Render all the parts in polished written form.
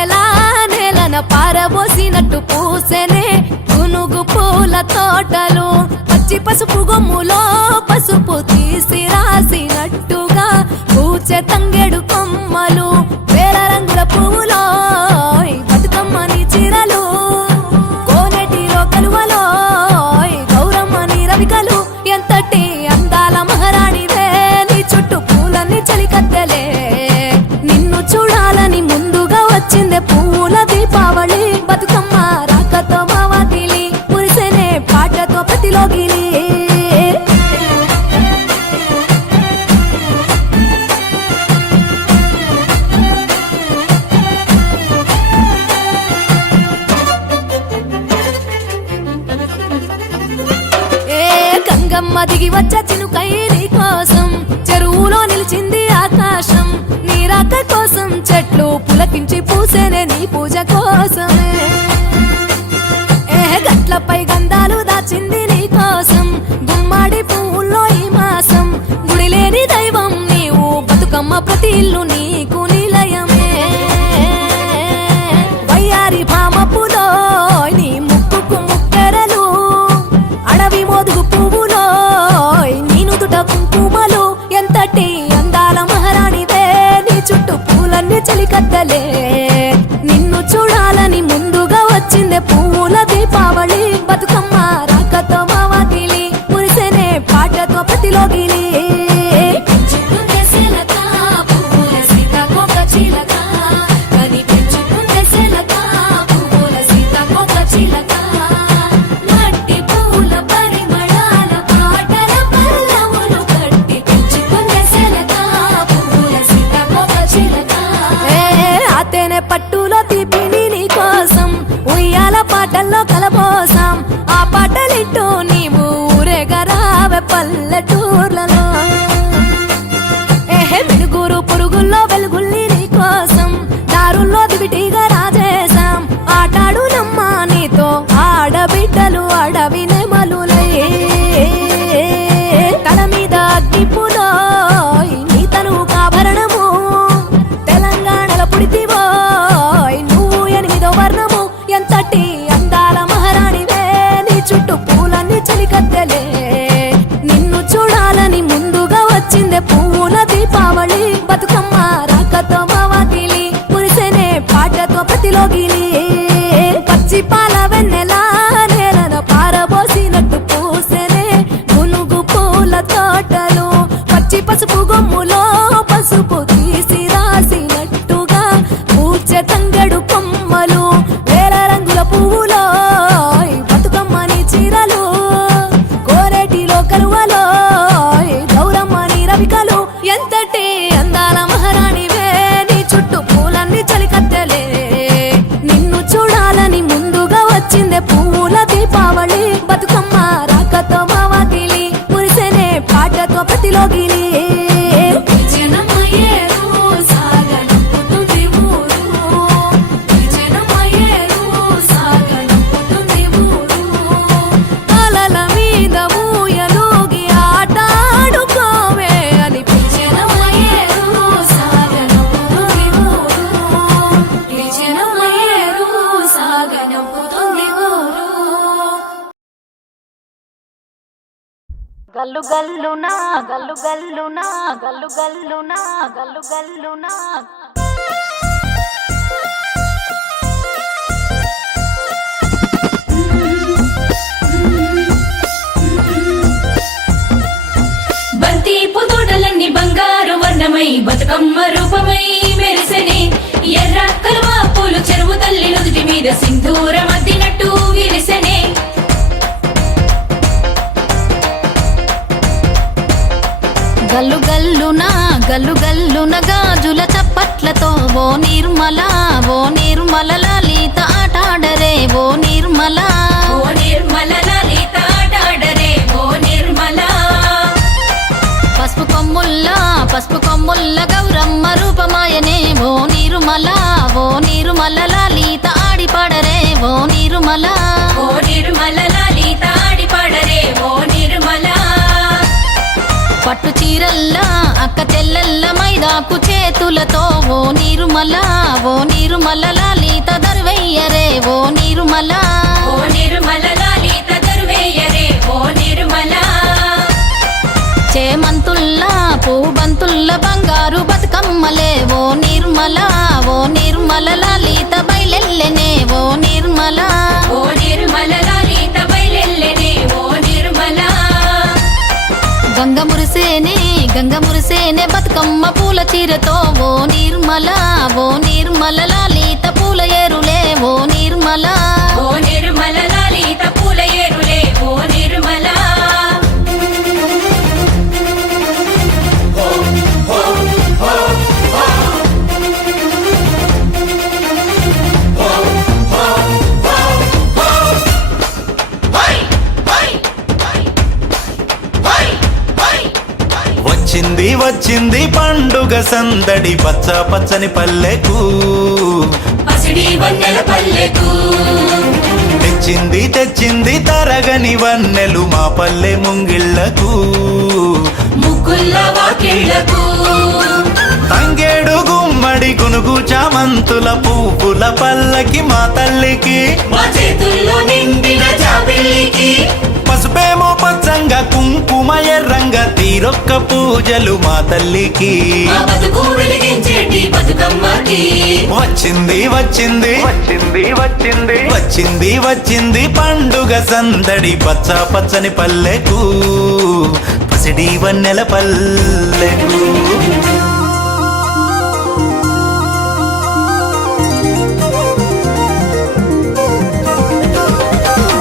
వెన్నెలా నేలన పారబోసినట్టు పూసెనే గునుగు పూల తోటలు పచ్చి పసుపు గొమ్ములో పసుపు తీసి రాసినట్టుగా పూచె తంగెడు కొమ్మలు వేల రంగుల పువ్వులో బతుకమ్మని చీరలు కోనేటిలో కలువలో గౌరమ్మని రవికలు ఎంతటి అందాల మహారాణివే నీ చుట్టూ పూలన్నీ చలికత్తెలే నిన్ను చూడాలని ముందుగా వచ్చిందే పూల దీపావళి బతుకమ్మ రాకతో మావాకిలి మురిసెనే పాటతో ప్రతిలోగిలి గంగమ్మ దిగి వచ్చ చినుకై నీ కోసం చెరువులో నిలిచింది ఆకాశం నీ రాక కోసం చెట్లు పులకించి పూసేనే నీ పూజ కోసమే గట్లపై గంధాలు దాచింది నీ కోసం గుమ్మాడి పువ్వుల్లో ఈ మాసం గుడి లేని దైవం నీవు బతుకమ్మ ప్రతి ఇల్లు నీకు నిలయమే వయ్యారి భామపులో నీ ముక్కుకు ముక్కెరలు అడవి మోదుగు పువ్వులో నీనుదుట కుంకుమలు ఎంతటి అందాల మహారాణివే నీ చుట్టూ పూలన్నీ చలికత్తలే నిన్ను చూడాలని ముందుగా వచ్చిందే పూల దీపావళి బతుకమ్మ రాకతో మావాకిలి మురిసెనే పాటతో ప్రతిలోగిలి పట్టులో తీపిని నీ కోసం ఉయ్యాల పాటల్లో కలపోసాం ఆ పాటలిట్టు నీవు ఊరేగరావే పల్లెటూర్లలో మిడుగురు పురుగుల్లో వెలుగుల్ని నీ కోసం దారుల్లో దివిటిగా రాజేశాం ఆటాడు నమ్మా నీతో ఆడబిడ్డలు అడవి నెమలులై తల మీద అగ్గిపులో నీ తనువు కాభరణము తెలంగాణలో పుడితివో నువ్వు 8వ వర్ణము ఎంతటి అందాల మహారాణివే నీ చుట్టూ పూలన్నీ చలికత్తెలే నిన్ను చూడాలని ముందుగా వచ్చిందే పూల దీపావళి బతుకమ్మ రాకతో మావాకిలి మురిసెనే పాటతో ప్రతిలోగిలి పచ్చి పాల వెన్నెలా నేలన పారబోసినట్టు పూసెనే గునుగు పూల తోటలు పచ్చి పసుపు గొమ్ములో పసుపు తీసి రాసినట్టుగా పూచె తంగెడు కొమ్మలు వేల రంగుల పువ్వులో బతుకమ్మని చీరలు కోరేటిలో కలువలో గౌరమ్మని రవికలు ఎంతటి అందాల మహారాణివే నీ చుట్టూ పూలన్నీ చలికత్తెలే నిన్ను చూడాలని ముందుగా వచ్చిందే పూల దీపావళి బతుకమ్మ రాకతో మావాకిలి మురిసెనే పాటతో ప్రతిలోగిలి గల్లు గల్లునా గల్లు గల్లునా గల్లు గల్లునా గల్లు గల్లునా బంతి పుతోటలన్నీ బంగారు వర్ణమై బతుకమ్మ రూపమై మెరిసెనే ఎర్ర కలువ పూలు చెరువు తల్లి నుదుటి మీద సింధూరం అద్దినట్టు విరిసెనే గల్లు గల్లునా గల్లు గల్లున గాజుల చప్పట్లతో ఓ నిర్మల లలిత ఆటాడరే ఓ నిర్మల లలిత ఆటాడరే ఓ నిర్మల పసుపు కొమ్ముల్ల గౌరమ్మ రూపమాయనే ఓ నిర్మల లలిత ఆడిపాడరే ఓ నిర్మల లలిత ఆడిపాడరే ఓ నిర్మల పట్టు చీరల్లా అక్క చెల్లెల్ల మైదాకు చేతులతో ఓ నిర్మల గంగ మురిసేనే బతుకమ్మ పూల చీరతో ఓ నిర్మల లలిత పూల ఏరులే ఓ నిర్మల లలిత పూల ఏరులే ఓ నిర్మల వచ్చింది వచ్చింది పండుగ సందడి పచ్చ పచ్చని పల్లెకు పసిడి వన్నెల పల్లెకు తెచ్చింది తెచ్చింది తరగని వన్నెలు మా పల్లె ముంగిళ్లకు ముగ్గుల్ల వాకిళ్లకు తంగేడు గుమ్మడి గునుగు చామంతుల పువ్వుల పల్లకి మా తల్లికి మా చేతుల్లో నిండిన జాబిల్లికి పసుపేమో పచ్చంగా కుంకుమ ఎర్రంగా తీరొక్క పూజలు మా తల్లికి మా బతుకు వెలిగించేటి బతుకమ్మకి వచ్చింది వచ్చింది వచ్చింది వచ్చింది వచ్చింది వచ్చింది పండుగ సందడి పచ్చ పచ్చని పల్లెకు పసిడి వన్నెల పల్లెకు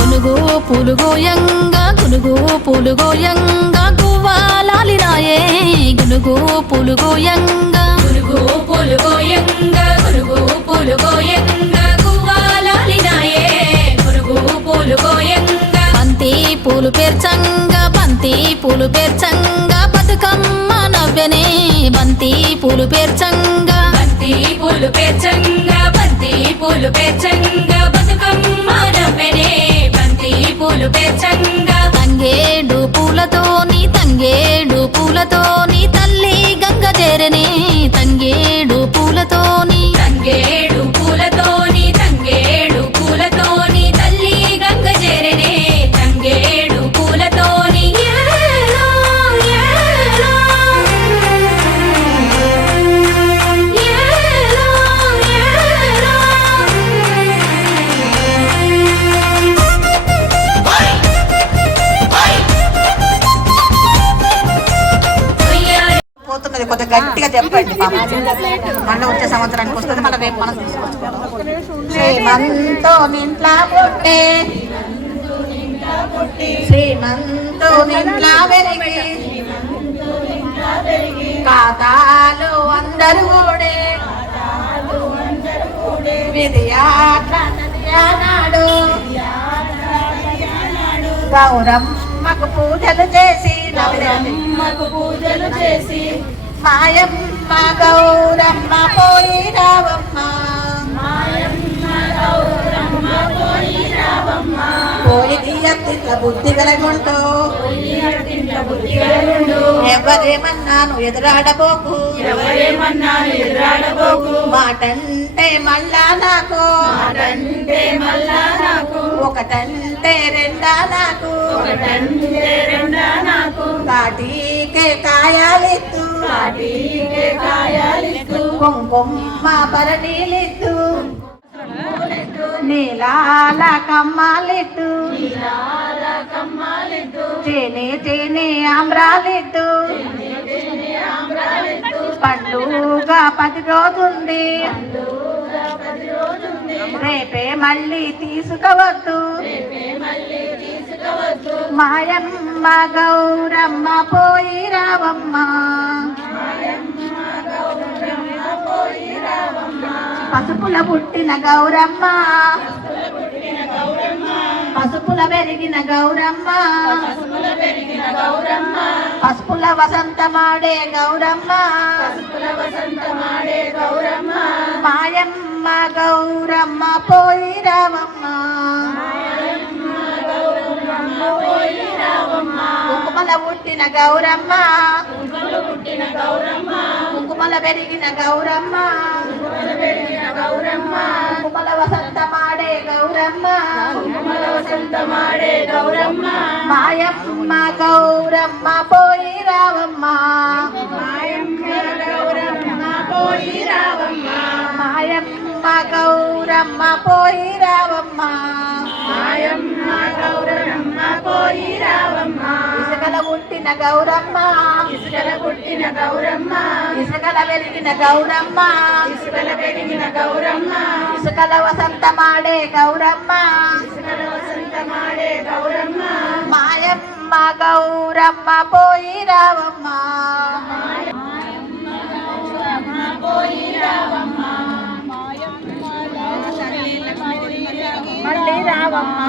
గునుగు పూలు గోయంగా గువ్వాలాలినాయే గునుగు పూలు గోయంగా బంతి పూలు పేర్చంగా బతుకమ్మ నవ్వెనే బంతి పూలు పేర్చంగా బతుకమ్మ నవ్వెనే బంతి పూలు పేర్చంగా తంగేడు పూలతోని తల్లి గంగ చేరనే తంగేడు పూలతోని తల్లి గంగ చేరనే తంగేడు పూలతోని ఏలో, ఏలో. ఏలో, ఏలో. పోతున్నది కొద్దిగా గట్టిగా చెప్పండి మళ్ళీ వచ్చే సంవత్సరానికి వస్తుంది మళ్ళీ రేపు మనం తీసుకొచ్చుకోవాలి శ్రీమంతో నింట్లా పుట్టే శ్రీమంతో నింట్లా వెలిగి ఖాతాలు అందరూ కూడే విధియాడు గౌరమ్మకు పూజలు చేసి మాయమ్మ గౌరమ్మ పోయి రావమ్మ పోయి తీయత్తిట్ల బుద్ధి కలగుంటూ ఎవరేమన్నాను ఎదురాడబోకు మాటంటే మళ్ళా నాకు ఒకటంటే రెండా నాకు కాటికే కాయాలిత్తు కుంకుమ పరడీలిత్తు నీలాల కమ్మాలిత్తు చేనే ఆమ్రాలిత్తు పండుగ 10 రోజుంది రేపే మళ్ళీ తీసుకవద్దు మాయమ్మ గౌరమ్మ పోయి రావమ్మ పసుపుల పుట్టిన గౌరమ్మ పసుపుల పెరిగిన గౌరమ్మ పసుపుల వసంతమాడే గౌరమ్మ మాయమ్మ గౌరమ్మ పోయి రావమ్మ కుంకుమల పుట్టిన గౌరమ్మ కుంకుమల పెరిగిన గౌరమ్మ కుంకుమల వసంతమాడే గౌరమ్మ మాయమ్మ గౌరమ్మ పోయి రావమ్మ మాయమ్మ గౌరమ్మ పోయి రావమ్మ మాయమ్మ గౌరమ్మ పోయి రావమ్మ ఇసుకల పుట్టిన గౌరమ్మ ఇసుకల పుట్టిన గౌరమ్మ ఇసుకల పెరిగిన గౌరమ్మ ఇసుకల పెరిగిన గౌరమ్మ ఇసుకల వసంతమాడే గౌరమ్మ ఇసుకల వసంతమాడే గౌరమ్మ మాయమ్మ గౌరమ్మ పోయి రావమ్మ మళ్ళీ రావమ్మ